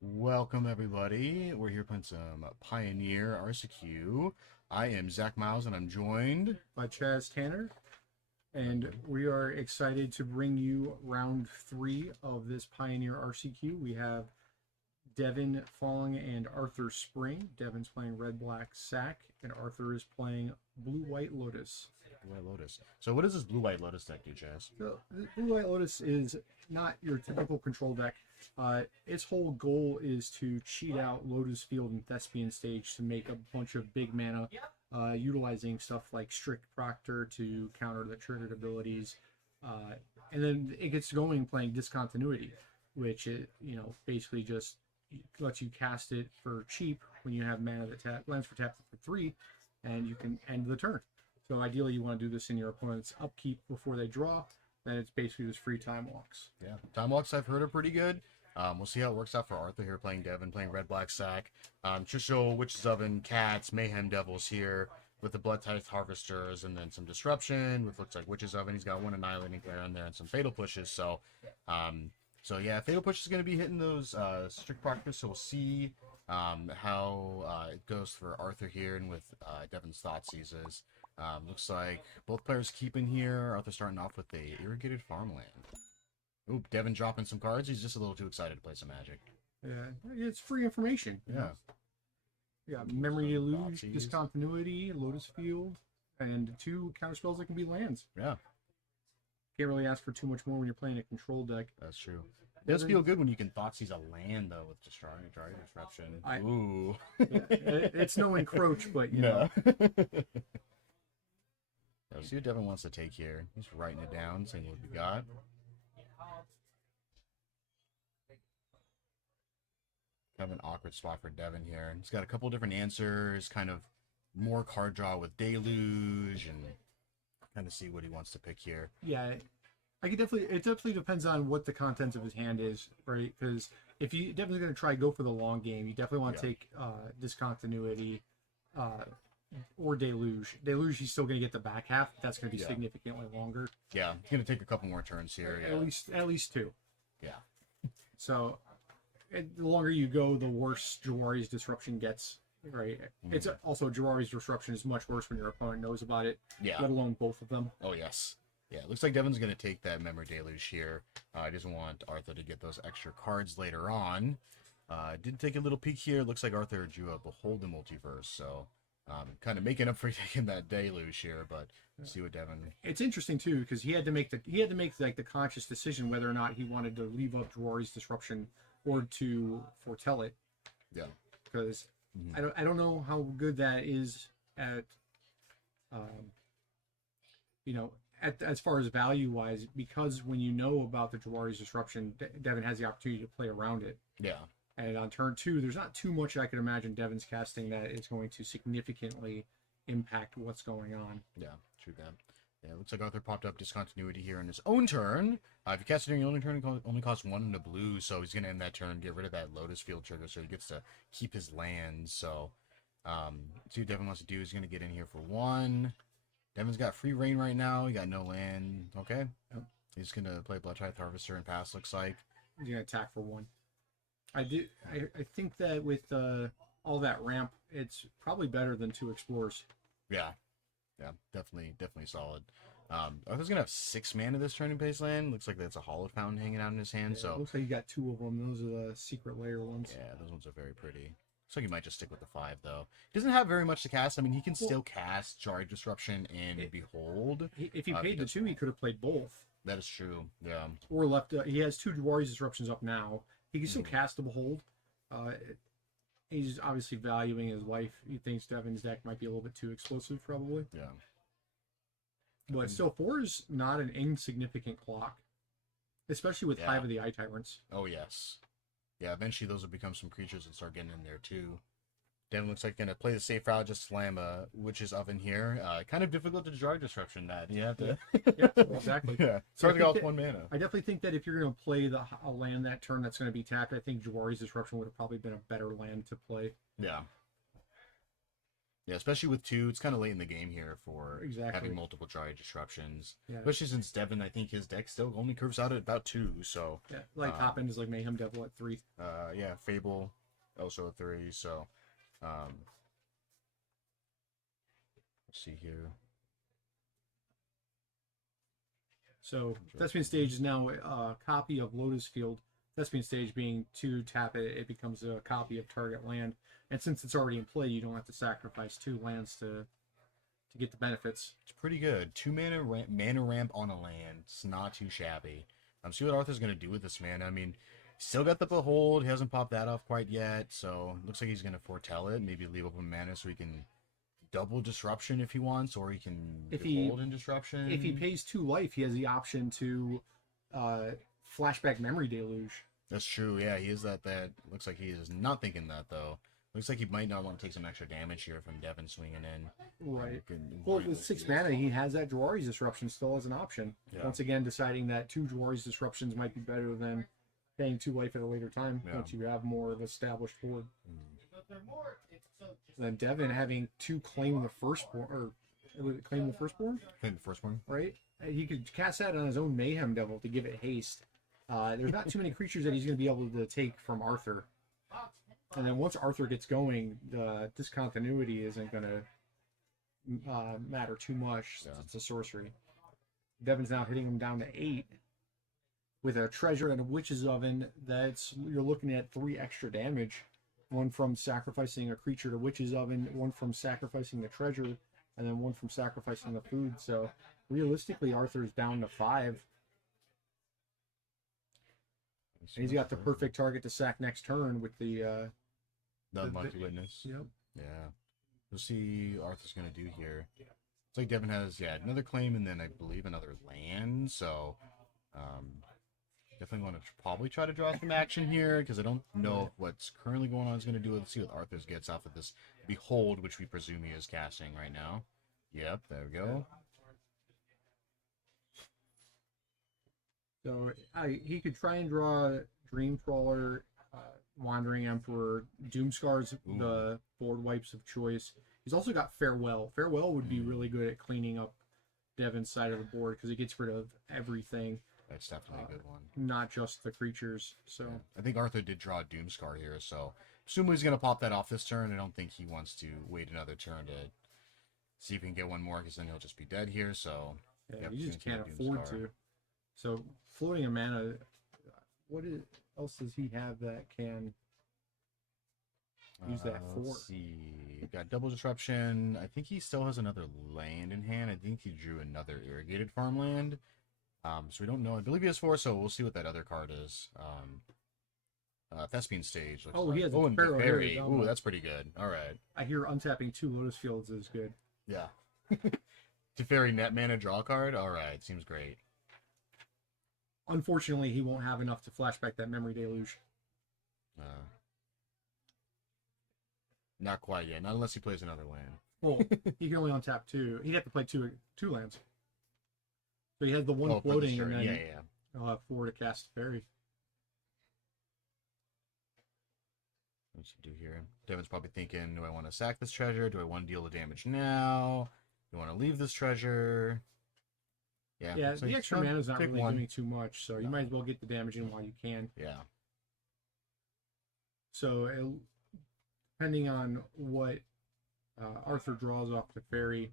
Welcome everybody. We're here playing some Pioneer RCQ. I am Zach Miles and I'm joined by Chaz Tanner, and we are excited to bring you round 3 of this Pioneer RCQ. We have Devin Fong and Arthur Spring. Devin's playing Red Black Sack, and Arthur is playing Blue White Lotus. Blue White Lotus. So what does this Blue White Lotus deck do, Chaz? So, Blue White Lotus is not your typical control deck. Its whole goal is to cheat out Lotus Field and Thespian Stage to make a bunch of big mana, utilizing stuff like Strict Proctor to counter the triggered abilities. And then it gets going playing Discontinuity, which it, basically just lets you cast it for cheap when you have mana that lands for tap for 3, and you can end the turn. So ideally you want to do this in your opponent's upkeep before they draw. Then it's basically just free time walks. Yeah, time walks I've heard are pretty good. We'll see how it works out for Arthur here playing Devin, playing Red Black Sack. Trisho, Witch's Oven, Cats, Mayhem Devils here with the Blood Tithe Harvesters, and then some Disruption with looks like Witch's Oven. He's got one Annihilating Glare in there and some Fatal Pushes. So yeah, Fatal Push is going to be hitting those Strict Proctors. So we'll see how it goes for Arthur here and with Devin's Thoughtseize. Looks like both players keeping here. Arthur starting off with a Irrigated Farmland. Oop, Devin dropping some cards. He's just a little too excited to play some Magic. Yeah, it's free information. Yeah. Yeah, Memory Deluge, Thoughtseize. Discontinuity, Lotus Field, and 2 counterspells that can be lands. Yeah, Can't really ask for too much more when you're playing a control deck. that's true. It does feel good when you can Thoughtseize a land, though, with Dry Disruption. Ooh. Yeah, it's no encroach, but, you know. Let's see what Devin wants to take here. He's writing it down, saying what we got. Kind of an awkward spot for Devin here. He's got a couple different answers, kind of more card draw with Deluge, and kind of see what he wants to pick here. Yeah, it definitely depends on what the contents of his hand is, right? Because if you definitely going to go for the long game, you definitely want to take Discontinuity or Deluge. Deluge, he's still going to get the back half. That's going to be significantly longer. Yeah, he's going to take a couple more turns here. At least 2. Yeah. So the longer you go, the worse Jawari's Disruption gets, right? It's also Jawari's Disruption is much worse when your opponent knows about it, let alone both of them. Oh, yes. Yeah, it looks like Devin's going to take that Memory Deluge here. He doesn't want Arthur to get those extra cards later on. Did take a little peek here. Looks like Arthur drew a Beholden Multiverse, so kind of making up for taking that Deluge here, but see what Devin... It's interesting, too, because he had to make the conscious decision whether or not he wanted to leave up Jawari's Disruption or to foretell it. Yeah. Because I don't know how good that is at as far as value wise, because when you know about the Jawari's Disruption, Devin has the opportunity to play around it. Yeah. And on turn 2, there's not too much I can imagine Devin's casting that is going to significantly impact what's going on. Yeah, true that. Yeah, it looks like Arthur popped up Discontinuity here in his own turn. If you cast it during your own turn, it only costs 1 in the blue, so he's going to end that turn, get rid of that Lotus Field trigger, so he gets to keep his lands. So, see what Devin wants to do. He's going to get in here for 1. Devin's got free reign right now. He got no land. Okay. Yep. He's going to play Blood Tithe Harvester and pass, looks like. He's going to attack for 1. I think that with all that ramp, it's probably better than 2 Explorers. Yeah. Yeah, definitely solid. Arthur's gonna have 6 mana this turn in base land. Looks like that's a Hallowed Fountain hanging out in his hand. So looks like you got 2 of them. Those are the secret layer ones. Yeah, those ones are very pretty. So he might just stick with the 5 though. He doesn't have very much to cast. I mean, he can still cast Jawari Disruption and Behold. If he paid the 2, he could have played both. That is true. Yeah. Or left. He has 2 Jawari's Disruptions up now. He can still cast the Behold. He's obviously valuing his life. He thinks Devin's deck might be a little bit too explosive, probably. Yeah. But still, 4 is not an insignificant clock, especially with Hive of the Eye Tyrants. Oh, yes. Yeah, eventually those will become some creatures and start getting in there, too. Devin looks like going to play the safe route, just slam a Witch's Oven here. Kind of difficult to draw Disruption that. You have to... Yeah, exactly. Yeah, starting off 1 mana. I definitely think that if you're going to play a land that turn that's going to be tapped, I think Jawari's Disruption would have probably been a better land to play. Yeah. Yeah, especially with 2, it's kind of late in the game here for Exactly. having multiple dry disruptions. Yeah. Especially since Devin, I think his deck still only curves out at about 2, so... Yeah, like top end is like Mayhem Devil at 3. Yeah, Fable, also a 3, so... let's see here. So Thespian Stage is now a copy of Lotus Field. Thespian Stage being 2 tap it becomes a copy of target land. And since it's already in play, you don't have to sacrifice 2 lands to get the benefits. It's pretty good. 2 mana ramp on a land. It's not too shabby. See what Arthur's going to do with this mana. I mean, still got the Behold. He hasn't popped that off quite yet, so looks like he's going to foretell it. Maybe leave open mana so he can double Disruption if he wants, or he can Behold in Disruption. If he pays 2 life, he has the option to flashback Memory Deluge. That's true, yeah. He is that. Looks like he is not thinking that, though. Looks like he might not want to take some extra damage here from Devin swinging in. Right. Well, with 6 mana, he has that Jawari's Disruption still as an option. Yeah. Once again, deciding that 2 Jawari's Disruptions might be better than paying 2 life at a later time once you have more of an established board. Then Devin having to claim the firstborn, or claim the firstborn? Claim the firstborn. Right? He could cast that on his own Mayhem Devil to give it haste. There's not too many creatures that he's going to be able to take from Arthur. And then once Arthur gets going, the discontinuity isn't going to matter too much. Yeah. It's a sorcery. Devin's now hitting him down to 8 with a treasure and a witch's oven. You're looking at 3 extra damage. 1 from sacrificing a creature to witch's oven, 1 from sacrificing the treasure, and then 1 from sacrificing the food. So realistically, Arthur's down to 5. And he's got the perfect target to sack next turn with the Unlikely Witness. Yep. Yeah. We'll see what Arthur's going to do here. It's like Devin has, another claim and then I believe another land. So, definitely want to probably try to draw some action here because I don't know if what's currently going on is going to do it. Let's see what Arthur's gets off of this Behold, which we presume he is casting right now. Yep, there we go. So he could try and draw Dreamcrawler, Wandering Emperor, Doomscar's the board wipes of choice. He's also got Farewell. Farewell would be really good at cleaning up Devin's side of the board because he gets rid of everything. That's definitely a good one. Not just the creatures. So I think Arthur did draw Doomscar here, so presumably he's going to pop that off this turn. I don't think he wants to wait another turn to see if he can get one more because then he'll just be dead here. So you just can't afford to. So floating a mana, what else does he have that can use that for? Let's see. Got double disruption. I think he still has another land in hand. I think he drew another irrigated farmland. So we don't know. I believe he has 4, so we'll see what that other card is. Thespian Stage. He has a Fairy. Ooh, that's pretty good. All right. I hear untapping 2 Lotus Fields is good. Yeah. Teferi net mana draw card. All right, seems great. Unfortunately, he won't have enough to flashback that Memory Deluge. Not quite yet. Not unless he plays another land. Well, he can only untap 2. He'd have to play two lands. So he has the 1 floating, and then he'll have 4 to cast Fairy. What's he do here? Devin's probably thinking, do I want to sack this treasure? Do I want to deal the damage now? Do I want to leave this treasure? Yeah, so the extra mana is not really doing too much, so you might as well get the damage in while you can. Yeah. So, depending on what Arthur draws off the Fairy,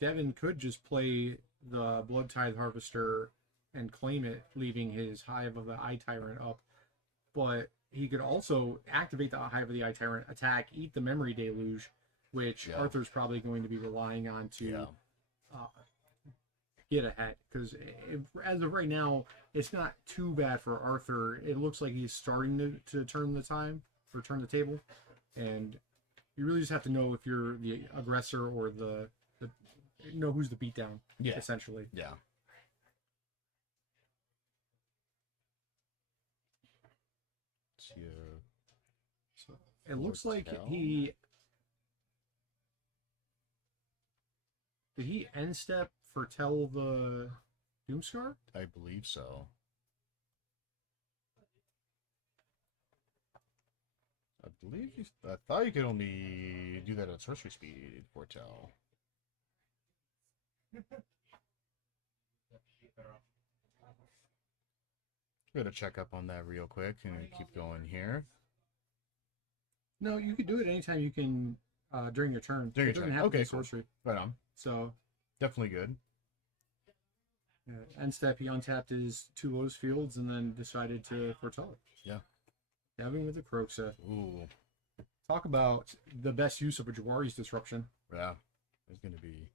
Devin could just play the Blood Tithe Harvester and claim it, leaving his Hive of the Eye Tyrant up. But he could also activate the Hive of the Eye Tyrant, attack, eat the Memory Deluge, which Arthur's probably going to be relying on to get ahead. Because as of right now, it's not too bad for Arthur. It looks like he's starting to turn the table. And you really just have to know if you're the aggressor or the know who's the beatdown, essentially. Yeah. So it looks like he did he end step foretell the Doomscar? I believe so. I believe I thought you could only do that at sorcery speed, Foretell. We're gonna check up on that real quick and keep going here. No, you could do it anytime you can during your turn. During It your doesn't turn. have to be Okay, cool. sorcery. Right on. So Definitely good. end step, he untapped his 2 Lotus Fields and then decided to foretell it. Yeah. Devin with the Kroxa. Ooh. Talk about the best use of a Jawari's Disruption. Yeah. There's gonna be.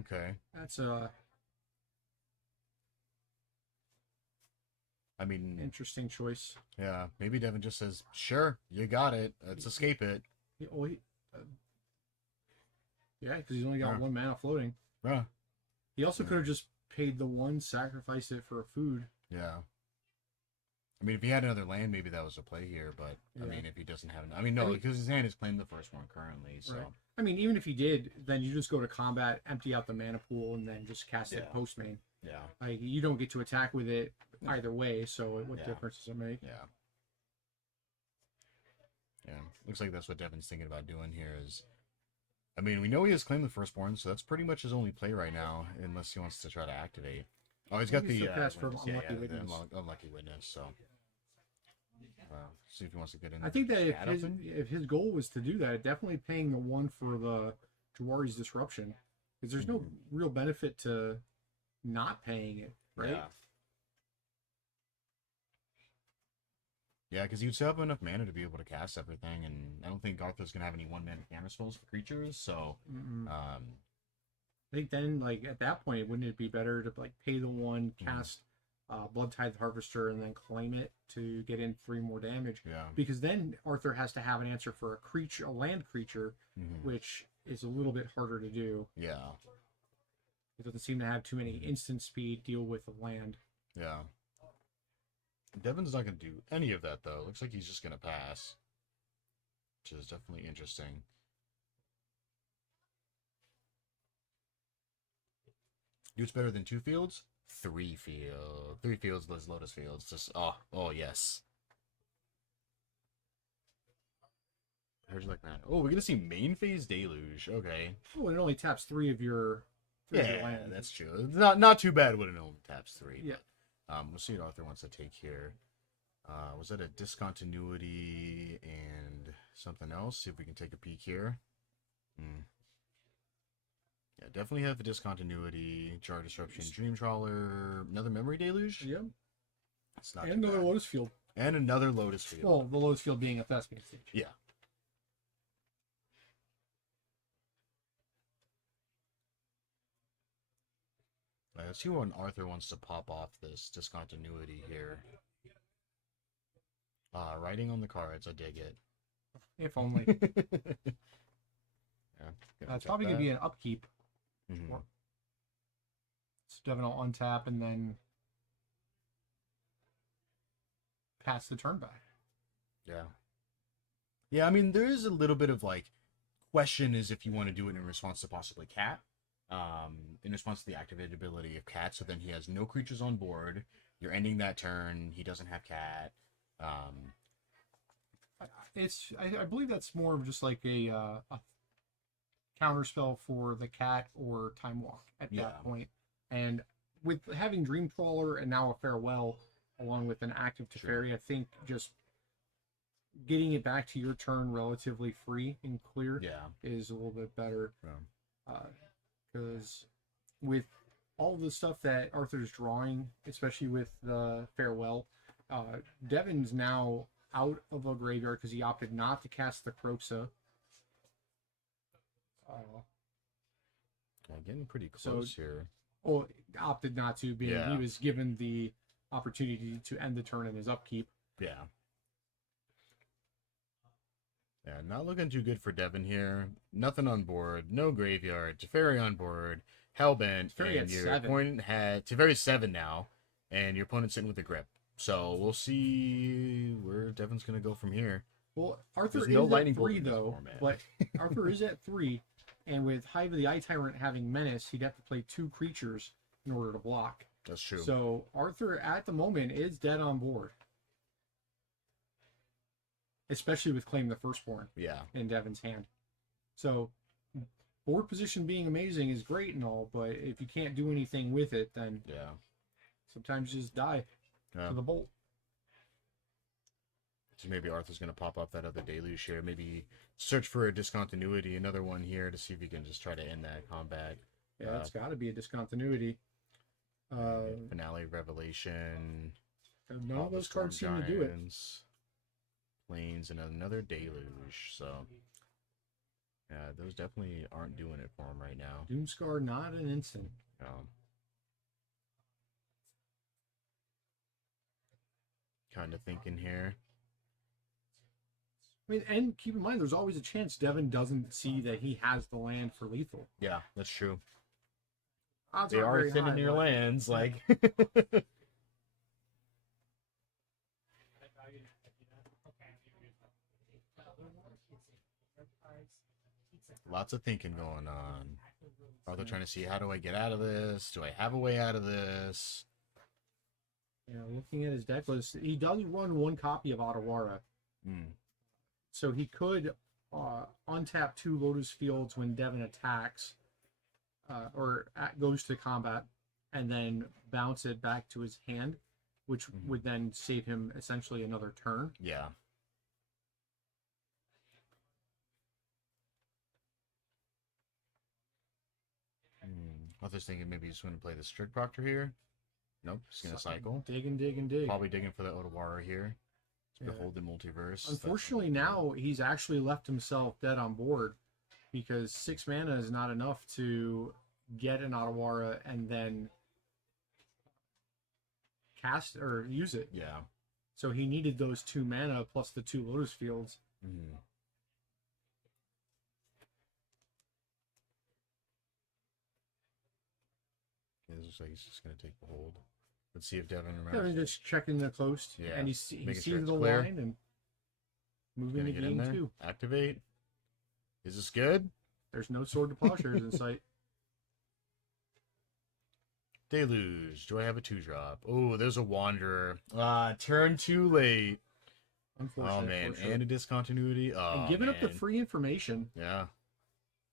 Okay. That's I mean, interesting choice. yeah. Maybe Devin just says, "Sure, you got it. Let's escape it." Yeah, because he's only got 1 mana floating. Yeah. He also could have just paid the 1, sacrificed it for a food. Yeah. I mean, if he had another land, maybe that was a play here. But I mean, if he doesn't have, no, because his hand is claimed the first one currently. So. Right. I mean, even if he did, then you just go to combat, empty out the mana pool, and then just cast it post main. Yeah. Like, you don't get to attack with it either way, so what difference does it make? Yeah. Yeah. Looks like that's what Devin's thinking about doing here is. I mean, we know he has claimed the firstborn, so that's pretty much his only play right now, unless he wants to try to activate. Oh, he's got the Unlucky Witness. Unlucky Witness, so. See if he wants to get in. I think that if his goal was to do that, definitely paying the 1 for the Jawari's Disruption, because there's no real benefit to not paying it, right? Yeah. Yeah, because you'd still have enough mana to be able to cast everything, and I don't think Arthur's gonna have any 1-mana counter spells for creatures, so. I think then, like, at that point, wouldn't it be better to like pay the 1, cast Blood Tithe Harvester, and then claim it to get in 3 more damage? Yeah. Because then Arthur has to have an answer for a creature, a land creature, which is a little bit harder to do. Yeah. It doesn't seem to have too many instant speed deal with the land. Yeah. Devin's not going to do any of that, though. Looks like he's just going to pass. Which is definitely interesting. Do it's better than 2 fields? 3 fields. 3 fields, those Lotus Fields. Just, oh, yes. How'd you like that? Oh, we're going to see main phase Deluge. Okay. Oh, and it only taps 3 of your land. That's true. Not too bad when it only taps 3. Yeah. But, we'll see what Arthur wants to take here. Was that a discontinuity and something else? See if we can take a peek here. Yeah, definitely have a discontinuity, Jar Disruption, Dream Trawler, another Memory Deluge. Yep. It's not and another Lotus Field. And another Lotus Field. Well, the Lotus Field being a Thespian stage. Yeah. Let's see when Arthur wants to pop off this discontinuity here. Writing on the cards, I dig it. If only. It's probably going to be an upkeep. So Devin will untap and then pass the turn back. Yeah. Yeah, I mean, there is a little bit of, like, question is if you want to do it in response to possibly Cat. In response to the activated ability of Cat, so then he has no creatures on board. You're ending that turn. He doesn't have Cat. I believe that's more of just like a counter spell for the Cat or Time Walk at that point. And with having Dream Trawler and now a Farewell, along with an active Teferi, I think just getting it back to your turn relatively free and clear is a little bit better. Because with all the stuff that Arthur's drawing, especially with the Farewell, Devin's now out of a graveyard because he opted not to cast the Kroxa. Getting pretty close here. Oh, opted not to, being he was given the opportunity to end the turn in his upkeep. Yeah. Yeah, not looking too good for Devin here. Nothing on board, no graveyard, Teferi on board, Hellbent, and your opponent had Teferi's 7 now, and your opponent's sitting with a grip. So we'll see where Devin's gonna go from here. Well, Arthur is at 3 though, but Arthur is at 3, and with Hive of the Eye Tyrant having Menace, he'd have to play 2 creatures in order to block. That's true. So Arthur at the moment is dead on board. Especially with Claim the Firstborn Yeah. in Devin's hand. So board position being amazing is great and all, but if you can't do anything with it, then Yeah. sometimes you just die Yeah. to the bolt. So maybe Arthur's going to pop up that other deluge here. Maybe search for a discontinuity, another one here to see if he can just try to end that combat. Yeah, it's got to be a discontinuity. Finale Revelation. None of those cards seem to do it. Planes and another deluge. So yeah, those definitely aren't doing it for him right now. Doomscar, not an instant. Kind of thinking here. I mean, and keep in mind, there's always a chance Devin doesn't see that he has the land for lethal. Yeah, that's true. Odds They aren't are very sitting high, near but- lands, like. Lots of thinking going on. Are they trying to see, how do I get out of this? Do I have a way out of this? Yeah, looking at his deck list, he does run one copy of Otawara. So he could untap 2 Lotus Fields when Devin attacks goes to combat, and then bounce it back to his hand, which would then save him essentially another turn. Yeah. I was just thinking maybe he's going to play the Strict Proctor here. Nope, he's going to cycle. Dig. Probably digging for the Otawara here. Yeah. Behold the Multiverse. Unfortunately, now he's actually left himself dead on board because 6 mana is not enough to get an Otawara and then cast or use it. Yeah. So he needed those 2 mana plus the 2 Lotus Fields. It looks like he's just going to take the hold. Let's see if Devin remembers. Devin just checking the coast, Yeah, and he sees sure it's the clear. line and moving Gonna the get in game there. too. Activate. Is this good? There's no Sword to Plowshares in sight. Deluge. Do I have a 2-drop? Oh, there's a Wanderer. Turn too late. Unfortunately. Oh, man. And a discontinuity. Oh, and giving man. up the free information. Yeah.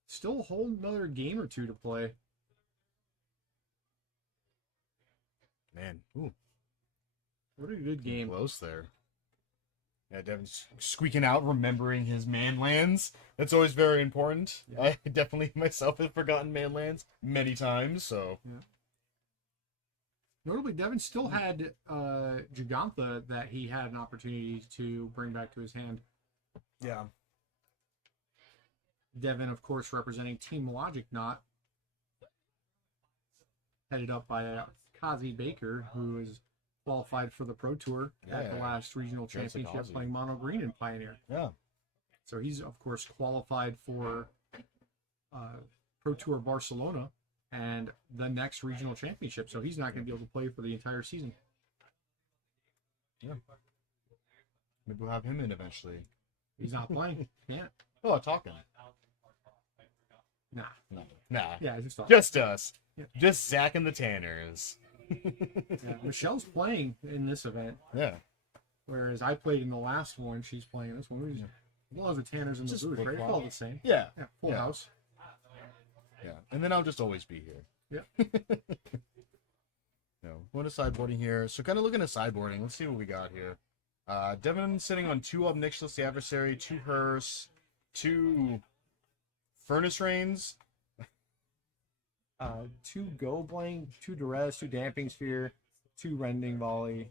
Still a whole another game or two to play. Man. Ooh. What a good game. Close there. Yeah, Devin's squeaking out, remembering his man lands. That's always very important. Yeah. I definitely myself have forgotten man lands many times, so. Yeah. Notably, Devin still had Gigantha that he had an opportunity to bring back to his hand. Yeah. Devin, of course, representing Team Logic Knot, headed up by Kazi Baker, who is qualified for the Pro Tour at the Yeah. last regional Congrats to championship Kazi. playing Mono Green and Pioneer. Yeah. So he's, of course, qualified for Pro Tour Barcelona and the next regional championship. So he's not going to be able to play for the entire season. Yeah. Maybe we'll have him in eventually. He's not playing. Can't. Oh, talking. Nah. Nah. Yeah, just talk. Just us. Yeah. Just Zach and the Tanners. Yeah, Michelle's playing in this event, Yeah. whereas I played in the last one. She's playing in this one. As long as the Tanners in the Just booth, right? It's flip-flop. all the same. Yeah. Yeah, full Yeah. house. Yeah. And then I'll just always be here. Yeah. No. Going to sideboarding here. So kind of looking at sideboarding. Let's see what we got here. Devin sitting on 2 Obnixious, the adversary, 2 Hearse, 2 Furnace Rains. 2 Go Blank, 2 Duress, 2 Damping Sphere, 2 Rending Volley.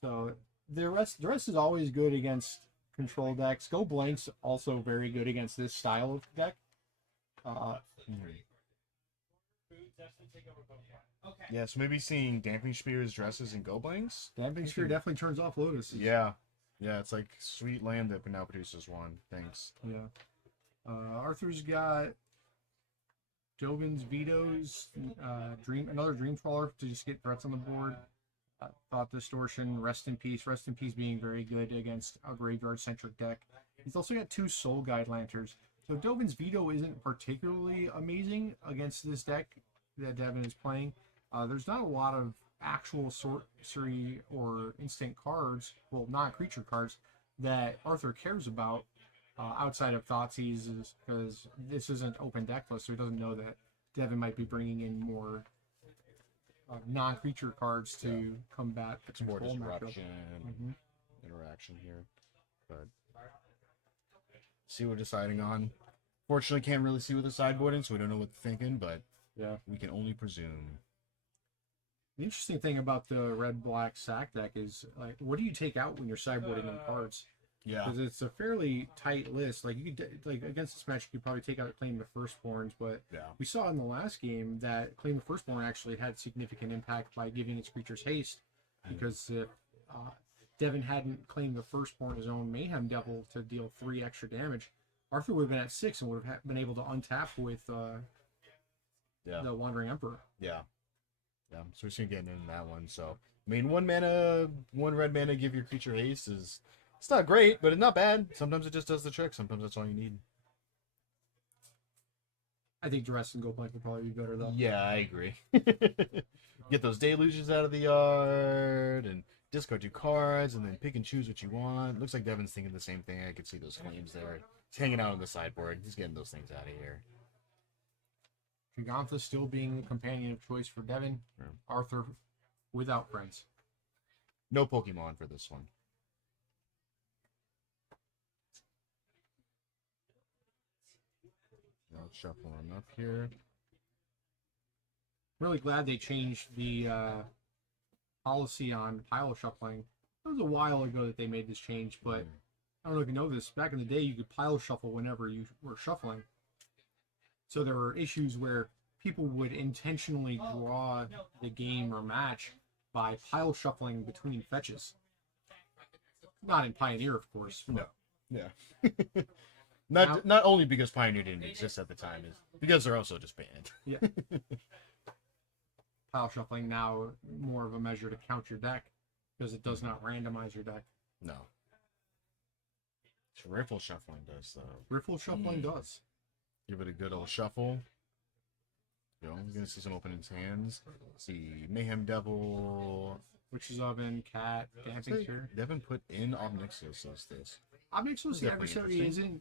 So the rest is always good against control decks. Go Blank's also very good against this style of deck. Yeah, so maybe seeing Damping Spears, Dresses, and Go Blanks. Damping Sphere definitely turns off Lotus. Yeah. Yeah, it's like sweet land that now produces 1. Thanks. Yeah. Arthur's got Dovin's Vetoes, another Dream Trawler to just get threats on the board. Thought Distortion, Rest in Peace being very good against a graveyard-centric deck. He's also got 2 Soul Guide Lanterns. So Dovin's Veto isn't particularly amazing against this deck that Devin is playing, there's not a lot of actual sorcery or instant cards, well, non-creature cards, that Arthur cares about outside of Thoughtseize, because this isn't open deck list, so he doesn't know that Devin might be bringing in more non-creature cards to combat the It's more control matchup. disruption, interaction here. But see what we're deciding on. Fortunately, can't really see what the sideboarding, so we don't know what they're thinking, but Yeah. we can only presume. The interesting thing about the red-black sack deck is, like, what do you take out when you're sideboarding in cards? Yeah. Because it's a fairly tight list. Like, you could, like, against this match, you could probably take out Claim the Firstborns, but Yeah. we saw in the last game that Claim the Firstborn actually had significant impact by giving its creatures haste, because if Devin hadn't claimed the Firstborn, his own Mayhem Devil, to deal 3 extra damage, Arthur would have been at 6 and would have been able to untap with the Wandering Emperor. Yeah. Yeah. So we're seeing getting into that one. So I mean, 1 mana, 1 red mana, give your creature haste is, it's not great, but it's not bad. Sometimes it just does the trick. Sometimes that's all you need. I think Duress and Go Blank would probably be better, though. Yeah, I agree. Get those delusions out of the yard and discard 2 cards and then pick and choose what you want. Looks like Devin's thinking the same thing. I could see those flames there. He's hanging out on the sideboard. He's getting those things out of here. Gigantha still being the companion of choice for Devin. Yeah. Arthur without friends. No Pokemon for this one. I'll shuffle them up here. Really glad they changed the policy on pile shuffling. It was a while ago that they made this change, but I don't know if you know this. Back in the day, you could pile shuffle whenever you were shuffling. So there were issues where people would intentionally draw the game or match by pile shuffling between fetches. Not in Pioneer, of course. No. Yeah. Not only because Pioneer didn't exist at the time, is because they're also just banned. Yeah. Pile shuffling now more of a measure to count your deck, because it does not randomize your deck. No. Riffle shuffling does, though. Riffle shuffling does. Give it a good old shuffle. You know, we're going to see some openings hands. See Mayhem Devil. Witch's Oven, Cat, Dancing Sphere. Devin put in Omnixus as this. Omnixus Definitely adversary isn't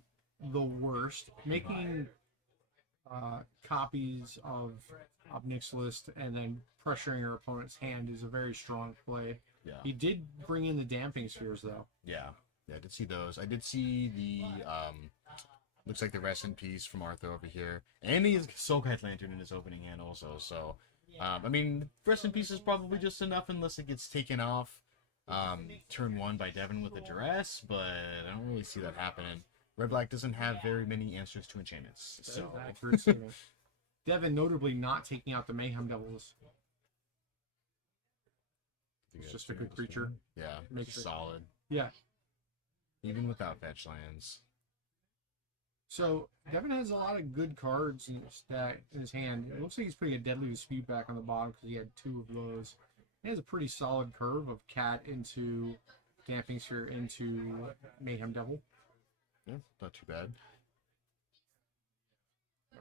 the worst. Making copies of Omnixus and then pressuring your opponent's hand is a very strong play. Yeah. He did bring in the Damping Spheres, though. Yeah. Yeah, I did see those. I did see the, looks like the Rest in Peace from Arthur over here. And he has Soulkite Lantern in his opening hand also, so... I mean, Rest in Peace is probably just enough unless it gets taken off turn 1 by Devin with a Duress, but I don't really see that happening. Red-Black doesn't have very many answers to enchantments, so... Accurate statement. Devin notably not taking out the Mayhem Devils. It's just a good creature. Yeah, Makes it solid. Yeah. Even without fetch lands. So Devin has a lot of good cards in his stack in his hand. It looks like he's putting a Deadly Dispute back on the bottom because he had 2 of those. He has a pretty solid curve of Cat into Damping Sphere into Mayhem Devil. Yeah, not too bad.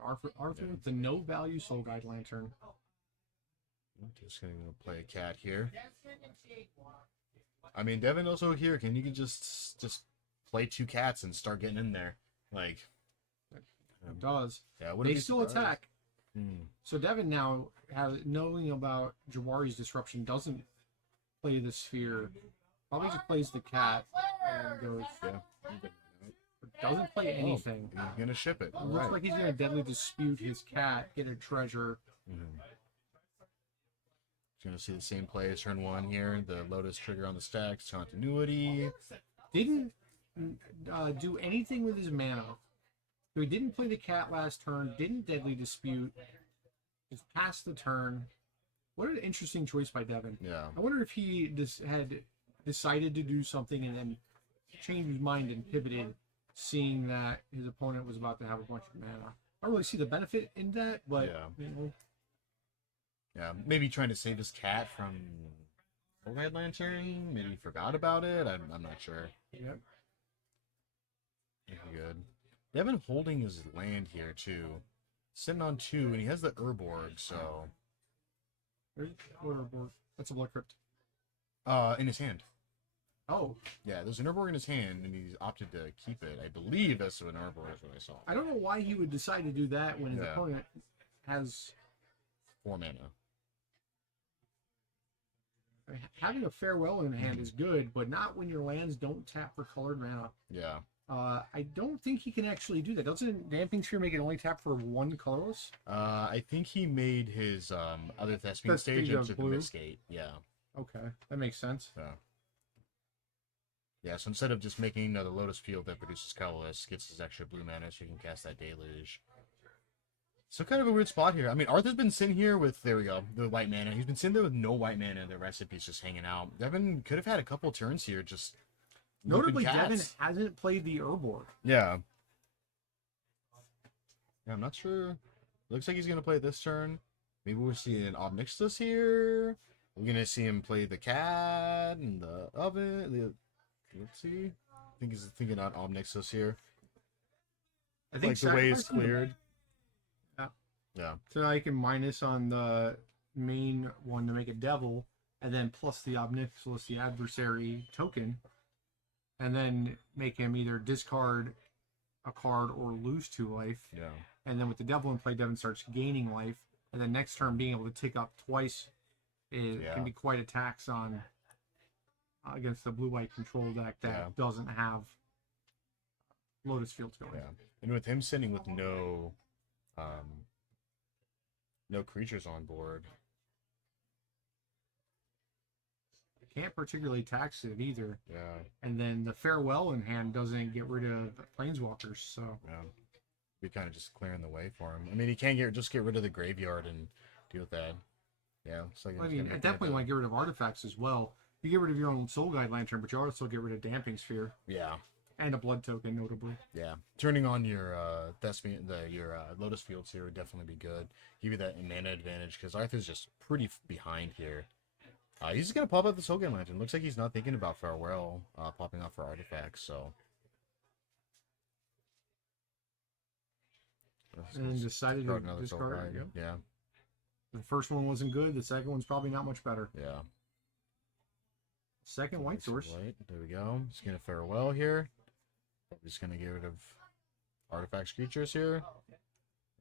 Arthur with the no value Soul Guide Lantern. I'm just gonna play a Cat here. I mean, Devin also here you can just play 2 cats and start getting in there. Like, It does. yeah, They still attack. Hmm. So Devin now, knowing about Jawari's disruption, doesn't play the sphere. Probably just plays the cat and goes. Yeah. Doesn't play anything. He's gonna ship it. It looks like he's gonna Deadly Dispute his cat, get a treasure. Mm-hmm. Gonna see the same play as turn 1 here. The Lotus trigger on the stacks, continuity. Didn't do anything with his mana. So he didn't play the cat last turn. Didn't Deadly Dispute. Just passed the turn. What an interesting choice by Devin. Yeah. I wonder if he had decided to do something and then changed his mind and pivoted, seeing that his opponent was about to have a bunch of mana. I don't really see the benefit in that, but Yeah. you know. Yeah, maybe trying to save his cat from Red Lantern. Maybe he forgot about it. I'm not sure. Yep. Good. Devin holding his land here too, sitting on 2, and he has the Urborg. So That's a blood crypt. In his hand. Oh, Yeah, there's an Urborg in his hand, and he's opted to keep it. I believe that's an Urborg is what I saw. I don't know why he would decide to do that when his opponent has 4 mana. having a farewell in hand is good, but not when your lands don't tap for colored mana. Yeah. I don't think he can actually do that. Doesn't Damping Sphere make it only tap for 1 colorless? I think he made his other Thespian stage into the Mistgate. Yeah. Okay, that makes sense. Yeah. Yeah, so instead of just making another Lotus field that produces colorless, gets his extra blue mana so you can cast that Deluge. So kind of a weird spot here. I mean, Arthur's been sitting here with, there we go, the white mana. He's been sitting there with no white mana, and the recipe's just hanging out. Devin could have had a couple turns here, just notably, Devin hasn't played the Urborg. Yeah. Yeah, I'm not sure. Looks like he's going to play this turn. Maybe we're seeing Obnixilus here. We're going to see him play the cat and the oven. Let's see. I think he's thinking on Obnixilus here. I think like the way is cleared. Yeah. Yeah. So now you can minus on the main one to make a devil, and then plus the Obnixilus, the adversary token, and then make him either discard a card or lose 2 life. Yeah. And then with the devil in play, Devin starts gaining life, and then next turn being able to tick up twice can be quite a tax on against the blue-white control deck that doesn't have Lotus fields going. Yeah. And with him sitting with no creatures on board, can't particularly tax it either. Yeah. And then the farewell in hand doesn't get rid of planeswalkers, so yeah, be kind of just clearing the way for him. I mean, he can't just get rid of the graveyard and deal with that. Yeah, so I mean, at that point, you want to get rid of artifacts as well. You get rid of your own Soul Guide Lantern, but you also get rid of Damping Sphere. Yeah. And a blood token, notably. Yeah. Turning on your Thespian, your Lotus fields here would definitely be good. Give you that mana advantage, because Arthur's just pretty behind here. He's just going to pop out the Soul Guide Lantern. Looks like he's not thinking about Farewell popping out for artifacts, so. And decided to discard it. Yep. Yeah. The first one wasn't good. The second one's probably not much better. Yeah. Second white source. White. There we go. Just going to Farewell here. Just going to get rid of artifacts creatures here.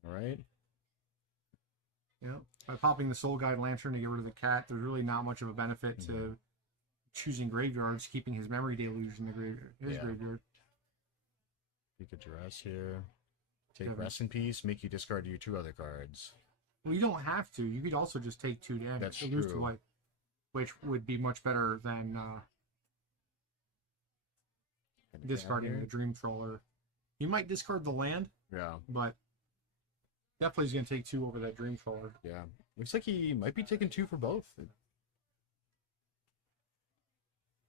All right. Yeah. By popping the Soul Guide Lantern to get rid of the cat, there's really not much of a benefit to choosing graveyards, keeping his Memory Deluge in the graveyard. You could dress here. Take Rest in Peace, make you discard your 2 other cards. Well, you don't have to. You could also just take 2 damage. That's lose true. 2 life, which would be much better than discarding the Dream Trawler. You might discard the land. Yeah. But definitely is going to take 2 over that Dream Trawler. Yeah. Looks like he might be taking 2 for both.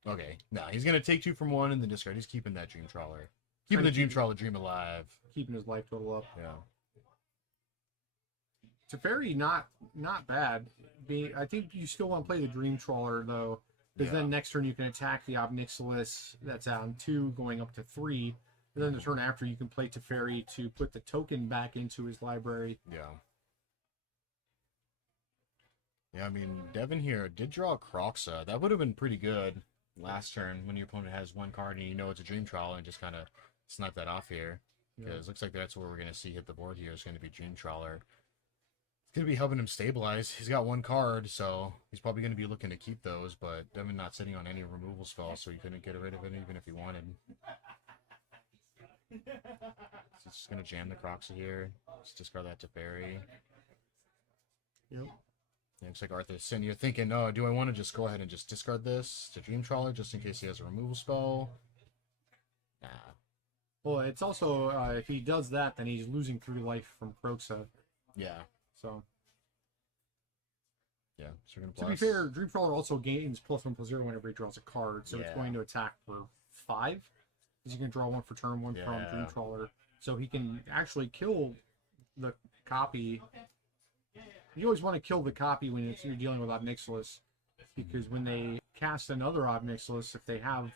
Okay. No, he's going to take 2 from 1 and then discard. He's keeping that Dream Trawler. Keeping the Dream Trawler Dream alive. Keeping his life total up. Yeah. Teferi, not bad. I think you still want to play the Dream Trawler, though, because then next turn you can attack the Obnixilus that's on 2, going up to 3. And then the turn after, you can play Teferi to put the token back into his library. Yeah. Yeah, I mean, Devin here did draw Croxa. That would have been pretty good last turn when your opponent has 1 card and you know it's a Dream Trawler and just kind of snipe that off here. Because it looks like that's what we're going to see hit the board here. Is going to be Dream Trawler. It's going to be helping him stabilize. He's got 1 card, so he's probably going to be looking to keep those, but Devin not sitting on any removal spells, so he couldn't get rid of it even if he wanted. So he's just going to jam the Croxa here. Just discard that to Barry. Yep. Yeah, looks like Arthur's sitting here thinking, oh, do I want to just go ahead and just discard this to Dream Trawler just in case he has a removal spell? Nah. Well, it's also, if he does that, then he's losing 3 life from Croxa. Yeah. So. Yeah. So we're gonna to be fair, Dream Trawler also gains +1/+0 whenever he draws a card, so it's going to attack for 5. Because you can draw 1 for turn, 1 from Dream Trawler. So he can actually kill the copy. You always want to kill the copy when you're dealing with Obnixilus, because when they cast another Obnixilus, if they have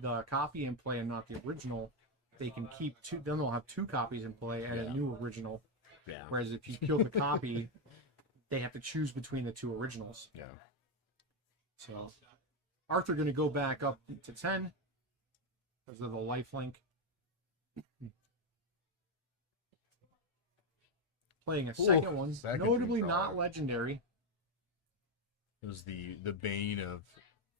the copy in play and not the original, they can keep 2. Then they'll have 2 copies in play and a new original. Yeah. Whereas if you kill the copy, they have to choose between the two originals. Yeah. So Arthur going to go back up to 10 because of the lifelink. Playing a second one, second notably Dream not Crawler. legendary. It was the bane of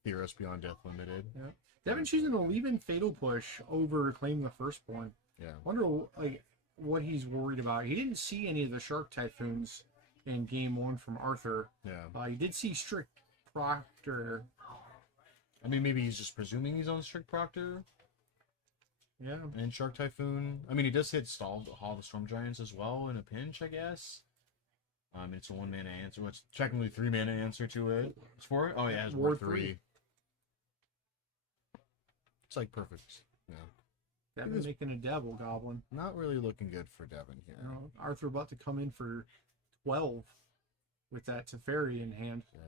Theros Beyond Death Limited. Yeah. Devin choosing to leave in Fatal Push over Claim the Firstborn. Yeah. Wonder like what he's worried about. He didn't see any of the Shark Typhoons in game 1 from Arthur. Yeah. He did see Strict Proctor. I mean, maybe he's just presuming he's on Strict Proctor Yeah. and Shark Typhoon. I mean, he does hit Hall of the Storm Giants as well in a pinch, I guess. It's a 1-mana answer. Well, it's technically 3-mana answer to it. It's 4? Oh, yeah, it has Ward 3. It's like perfect. Yeah. Devin making a Devil Goblin. Not really looking good for Devin here. You know, Arthur about to come in for 12 with that Teferi in hand. Yeah.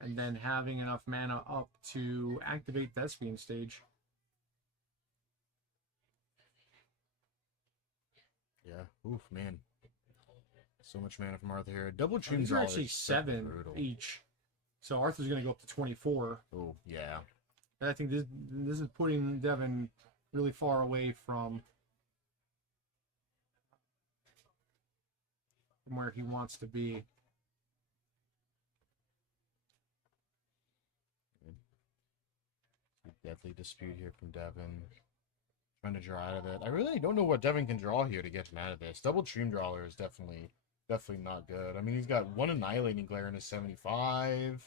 And then having enough mana up to activate Thespian Stage. Yeah. Oof, man. So much mana from Arthur here. Double Dream These are Crawler actually is 7 brutal. each. So Arthur's going to go up to 24. Oh, yeah. And I think this is putting Devin really far away from where he wants to be. Deadly Dispute here from Devin. Trying to draw out of it. I really don't know what Devin can draw here to get him out of this. Double Dream Drawer is definitely not good. I mean, he's got 1 Annihilating Glare in his 75.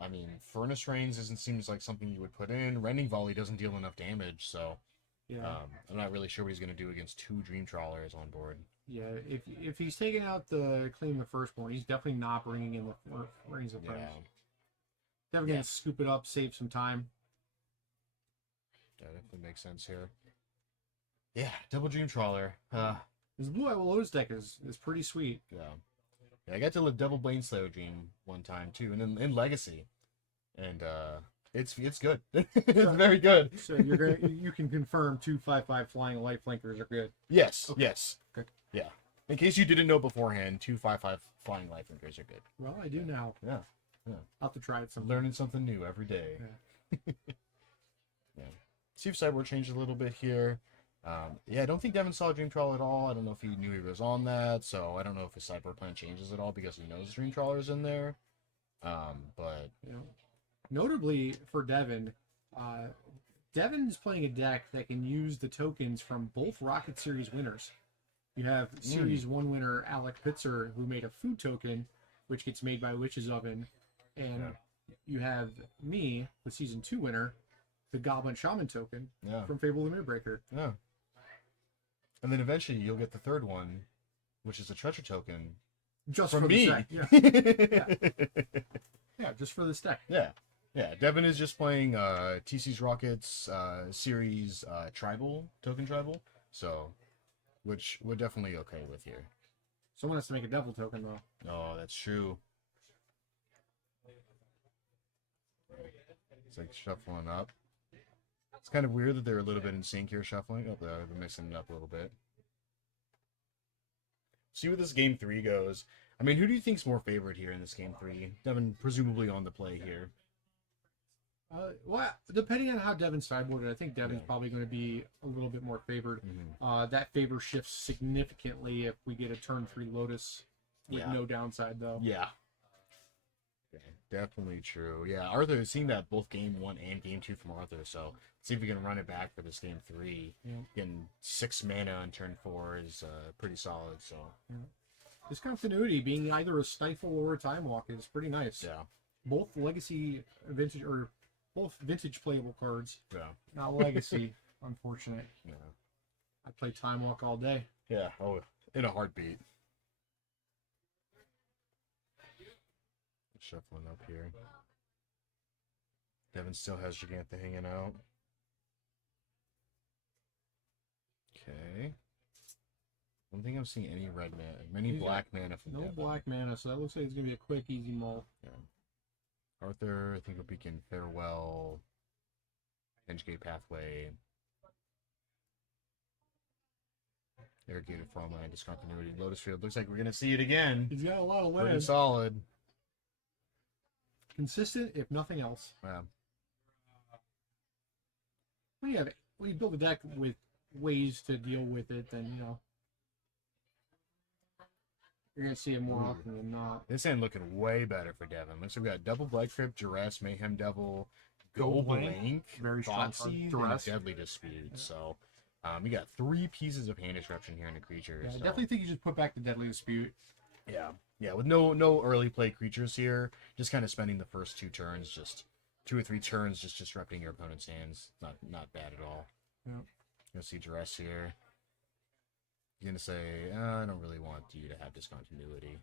I mean, Furnace Rains seems like something you would put in. Rending Volley doesn't deal enough damage, so Yeah. I'm not really sure what he's going to do against 2 Dream Trawlers on board. Yeah, if he's taking out the Claim the Firstborn, he's definitely not bringing in the Reigns of Furnace. Yeah, Definitely going to scoop it up, save some time. that definitely makes sense here. Yeah, Double Dream Trawler. His Blue Eye Lotus deck is pretty sweet. Yeah, I got to live Devil Bladeslayer Dream one time too, and in Legacy, and it's good. It's very good. So you can confirm 2/5/5 flying lifelinkers are good. Yes, Okay. yes, Good. yeah. In case you didn't know beforehand, 2/5/5 flying lifelinkers are good. Well, I do now. Yeah, I'll have to try it sometime. learning something new every day. Yeah. See if Cyborg changed a little bit here. Yeah, I don't think Devin saw Dream Trawler at all. I don't know if he knew he was on that, so I don't know if his Cyborg plan changes at all because he knows Dream Trawler's in there. But You know, notably for Devin, Devin's playing a deck that can use the tokens from both Rocket Series winners. You have Series 1 winner Alec Pitzer, who made a food token, which gets made by Witch's Oven. And you have me, the Season 2 winner, the Goblin Shaman token yeah, from Fable the Moonbreaker. yeah. And then eventually you'll get the third one, which is a treasure token Just from for me. this deck. Yeah, just for this deck. Yeah. Devin is just playing tcsrockets series tribal token tribal, so which we're definitely okay with here. Someone has to make a devil token though. Oh, that's true. It's like shuffling up. It's kind of weird that they're a little bit in sync here, shuffling. Oh, they're mixing it up a little bit. See where this game 3 goes. I mean, who do you think's more favored here in this game 3? Devin presumably on the play here. Well, depending on how Devin's sideboarded, I think Devin's probably going to be a little bit more favored. That favor shifts significantly if we get a turn 3 Lotus with no downside, though. Yeah. Definitely true. Yeah, Arthur, seeing that both game 1 and game 2 from Arthur, so let's see if we can run it back for this game 3. Yeah. Getting 6 mana on turn 4 is pretty solid, so. This continuity, being either a Stifle or a Time Walk, is pretty nice. Yeah. Both Legacy Vintage, or both Vintage playable cards. Yeah. Not Legacy, unfortunate. Yeah. I play Time Walk all day. Yeah. Oh, in a heartbeat. Shuffling up here. Devin still has Gigantha hanging out. Okay. I don't think I'm seeing any red mana, many black mana from No Devin. black mana, so that looks like it's going to be a quick, easy mull. Yeah. Arthur, I think we can Farewell, Edgegate Pathway. Irrigated farmland discontinuity. Lotus Field. Looks like we're gonna see it again. He's got a lot of Pretty land. solid. Consistent, if nothing else. Yeah. When you build a deck with ways to deal with it, then you know you're gonna see it more often than not. This ain't looking way better for Devin. Looks like we got double Blight Crypt, Duress, Mayhem Devil, Go Blink, very strong Thoughtseize, and a Deadly Dispute. So, you got 3 pieces of hand disruption here in the creature. Yeah, so. I definitely think you just put back the Deadly Dispute. Yeah, with no early play creatures here, just kind of spending the first 2 turns, just 2 or 3 turns, just disrupting your opponent's hands. Not bad at all. Yeah. You'll see Duress here. You're gonna say, I don't really want you to have discontinuity.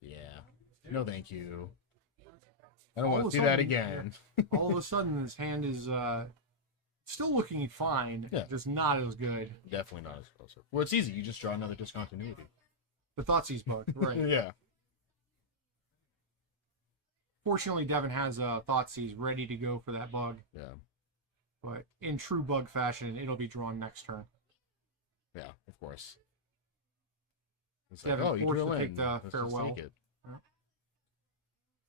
Yeah. No, thank you. I don't want to do that again. All of a sudden, his hand is still looking fine, just not as good. Definitely not as explosive. Well, it's easy. You just draw another discontinuity. The Thoughtseize bug, right? Yeah. Fortunately, Devin has a Thoughtseize ready to go for that bug. Yeah. But in true bug fashion, it'll be drawn next turn. Yeah, of course. It's Devin like, you forced drew to a take land. the Let's just farewell. take it. Yeah.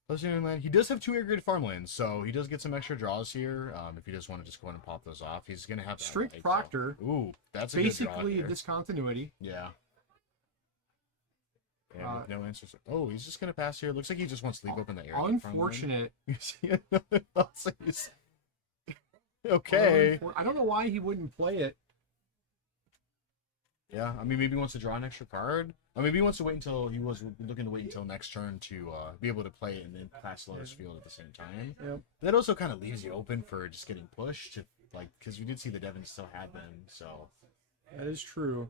Legendary land. He does have 2 irrigated farmlands, so he does get some extra draws here. If you just want to just go ahead and pop those off, he's gonna have that Strict light, Proctor. so. Ooh, that's a basically good draw discontinuity. Yeah. Yeah, with no answers. Oh, he's just gonna pass here. Looks like he just wants to leave open the area. Unfortunate. You see another Thoughtseize. Okay. I don't know why he wouldn't play it. Yeah, I mean, maybe he wants to draw an extra card. Or maybe he wants to wait until he was looking to wait until next turn to be able to play it and then pass Lotus Field at the same time. Yep. That also kind of leaves you open for just getting pushed, to, like, because you did see the Devin still had them, so. That is true.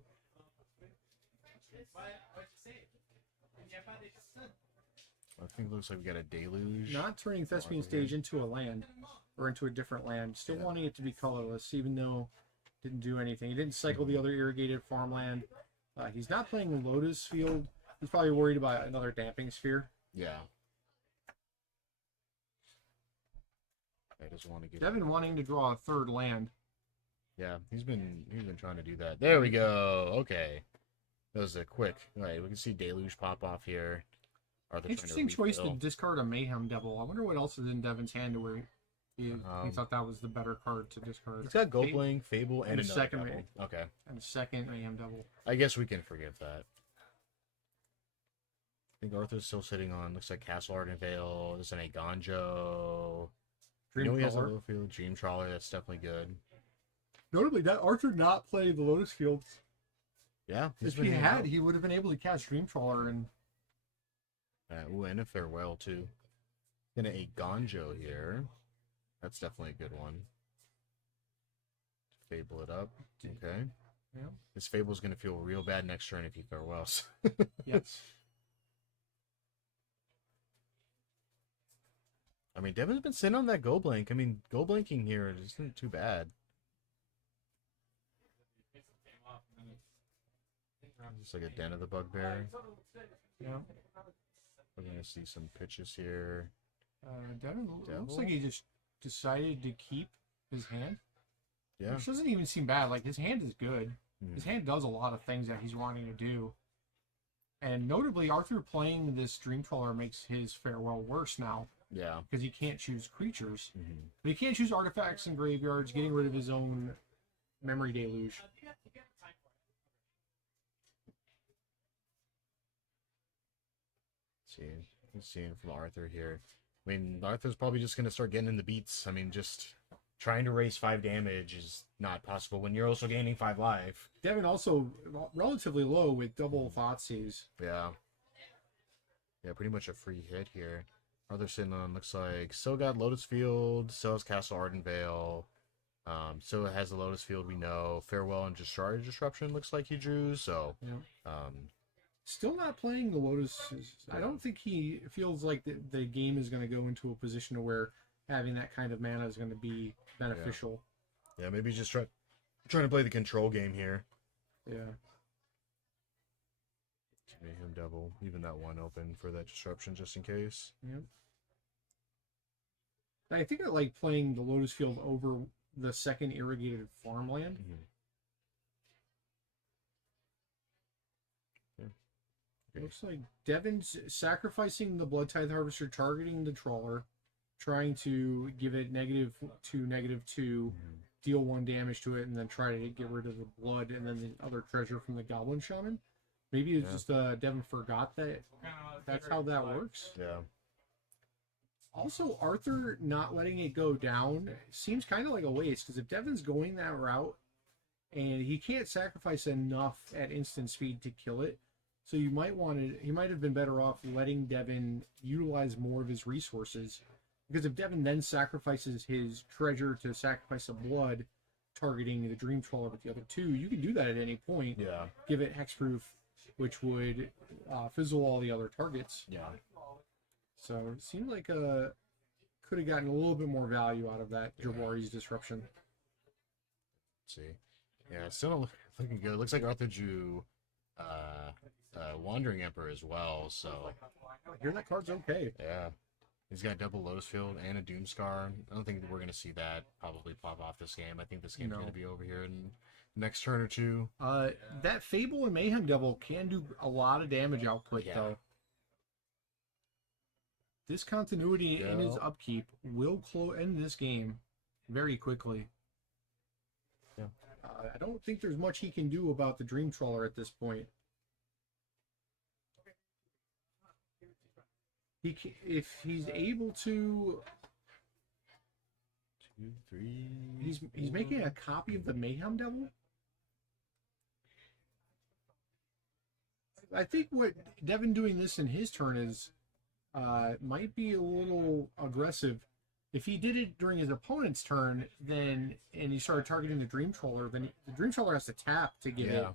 I think it looks like we got a Deluge. Not turning Thespian Stage into a land, or into a different land. Still wanting it to be colorless, even though it didn't do anything. He didn't cycle the other irrigated farmland. He's not playing Lotus Field. He's probably worried about another Damping Sphere. Yeah. I just want to get Devin wanting to draw a 3rd land. Yeah, he's been trying to do that. There we go. Okay. That was a quick. All right, we can see Deluge pop off here. Interesting choice to discard a Mayhem Devil. I wonder what else is in Devin's hand to where he thought that was the better card to discard. He's got Goldblink, Fable, and a second Devil. Okay. And a second Mayhem Devil. I guess we can forgive that. I think Arthur's still sitting on, looks like Castle Ardenvale. There's an Agonjo. Dream He has a Trawler. low field. Dream Trawler, that's definitely good. Notably, that Arthur not play the Lotus Field. Yeah. If he had, he would have been able to cast Dream Trawler and. Ooh, and a Farewell, too. Then a Gonjo here. That's definitely a good one. Fable it up. Okay. Yeah. This Fable's going to feel real bad next turn if he Farewells. Yes. I mean, Devin's been sitting on that Goldblink. I mean, Goldblinking here isn't too bad. Just like a Den of the Bugbear. Yeah. We're going to see some pitches here. Devin looks Devil? like he just decided to keep his hand. Yeah. Which doesn't even seem bad. Like, his hand is good. Mhm. His hand does a lot of things that he's wanting to do. And notably, Arthur playing this Dream Trawler makes his Farewell worse now. Yeah. Because he can't choose creatures. Mm-hmm. But he can't choose artifacts and graveyards, getting rid of his own Memory Deluge. Seeing from Arthur here. I mean, Arthur's probably just going to start getting in the beats. I mean, just trying to raise 5 damage is not possible when you're also gaining 5 life. Devin also relatively low with double Thoughtseize. Yeah. Yeah, pretty much a free hit here. Arthur sitting on, looks like, still got Lotus Field, still has Castle Ardenvale. So it has the Lotus Field, we know. Farewell and Discharge Disruption looks like he drew, so... Yeah. Still not playing the Lotus. I don't think he feels like the game is going to go into a position where having that kind of mana is going to be beneficial. Yeah, maybe just trying to play the control game here. Yeah. Mayhem Devil, even that one open for that disruption just in case. Yeah. I think I like playing the Lotus Field over the second irrigated farmland. Mm-hmm. Looks like Devin's sacrificing the Blood Tithe Harvester, targeting the Trawler, trying to give it -2, -2, deal 1 damage to it, and then try to get rid of the blood and then the other treasure from the Goblin Shaman. Maybe it's just Devin forgot that that's how that works. Yeah. Also, Arthur not letting it go down seems kind of like a waste, because if Devin's going that route and he can't sacrifice enough at instant speed to kill it, so you might want to, he might have been better off letting Devin utilize more of his resources, because if Devin then sacrifices his treasure to sacrifice a blood targeting the Dream Trawler with the other 2, you can do that at any point. Yeah. Give it hexproof, which would fizzle all the other targets. Yeah. So it seemed like could have gotten a little bit more value out of that Jabari's disruption. Let's see. Yeah, it's still looking good. It looks like Arthur drew Wandering Emperor as well, so I hear that card's okay. yeah. He's got double Lotus Field and a Doomscar. I don't think we're going to see that probably pop off this game. I think this game's going to be over here in the next turn or two. That Fable and Mayhem Devil can do a lot of damage output, though. Discontinuity in his upkeep will end this game very quickly. Yeah. I don't think there's much he can do about the Dream Trawler at this point. If he's able to, 2, 3. he's making a copy of the Mayhem Devil. I think what Devin doing this in his turn is might be a little aggressive. If he did it during his opponent's turn, and he started targeting the Dream Trawler, then the Dream Trawler has to tap to get it.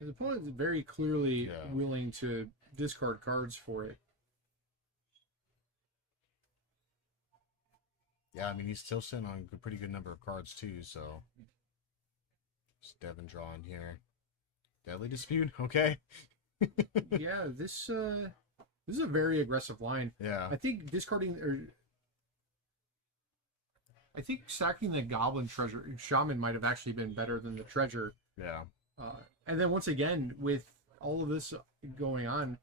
His opponent is very clearly willing to discard cards for it. Yeah, I mean, he's still sitting on a pretty good number of cards, too, so. Just Devin drawing here. Deadly Dispute, okay. Yeah, this is a very aggressive line. Yeah. I think I think sacking the Goblin Treasure Shaman might have actually been better than the treasure. Yeah. And then once again, with all of this going on,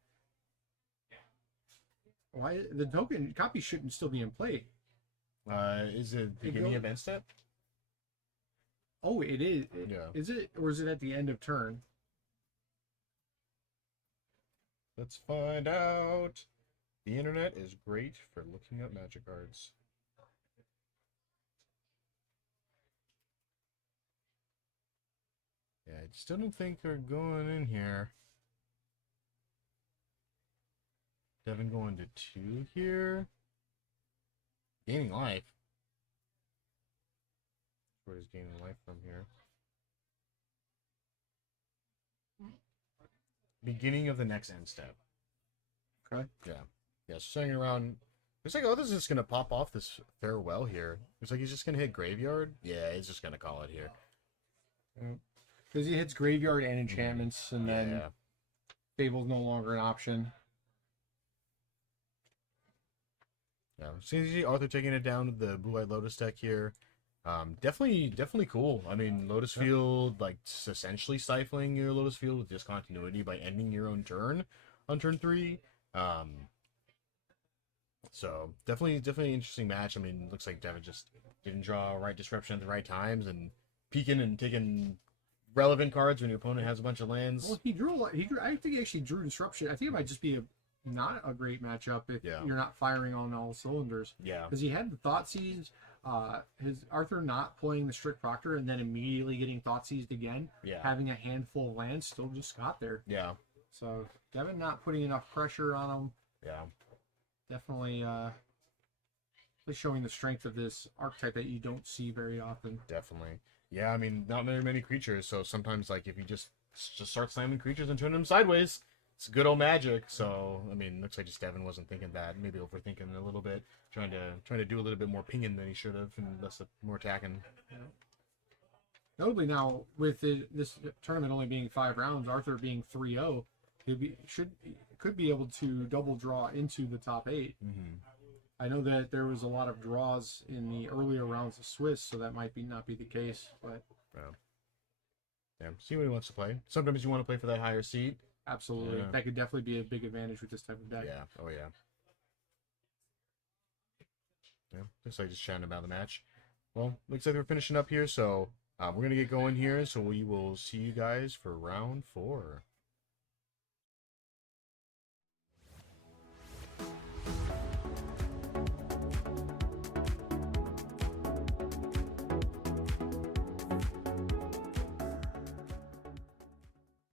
why the token copy shouldn't still be in play? Is it beginning of end step? Oh, it is. Yeah. Is it, or is it at the end of turn? Let's find out. The internet is great for looking up magic cards. Yeah, I still don't think they're going in here. Devin going to 2 here. Gaining life. Where is gaining life from here? Beginning of the next end step. Okay. Yeah. Yeah, so hanging around. Looks like Lotus is just going to pop off this farewell here. Looks like he's just going to hit graveyard. Yeah, he's just going to call it here. Because he hits graveyard and enchantments, and then Fable's no longer an option. Yeah, so you see Arthur taking it down to the Blue-Eyed Lotus deck here. Definitely cool. I mean, Lotus Field, like, essentially stifling your Lotus Field with discontinuity by ending your own turn on turn 3. So definitely interesting match. I mean, looks like Devin just didn't draw right disruption at the right times and peeking and taking relevant cards when your opponent has a bunch of lands. Well, he drew a lot. I think he actually drew disruption. I think it might just be not a great matchup if you're not firing on all cylinders. Yeah, because he had the Thoughtseize. His Arthur not playing the Strict Proctor and then immediately getting Thoughtseized again. Yeah, having a handful of lands still just got there. Yeah. So Devin not putting enough pressure on him. Yeah. Definitely showing the strength of this archetype that you don't see very often. Definitely. Yeah, I mean, not very many creatures, so sometimes, like, if you just start slamming creatures and turn them sideways, it's good old magic. So, I mean, looks like just Devin wasn't thinking that, maybe overthinking a little bit, trying to do a little bit more pinging than he should have, and less more attacking. Yeah. Notably now, with this tournament only being 5 rounds, Arthur being 3-0, could be able to double draw into the top 8. Mm-hmm. I know that there was a lot of draws in the earlier rounds of Swiss, so that might not be the case. But yeah, see what he wants to play. Sometimes you want to play for that higher seed. absolutely, that could definitely be a big advantage with this type of deck. Yeah. Oh yeah. Yeah. Looks like just chatting about the match. Well, looks like we're finishing up here, so we're gonna get going here. So we will see you guys for round 4.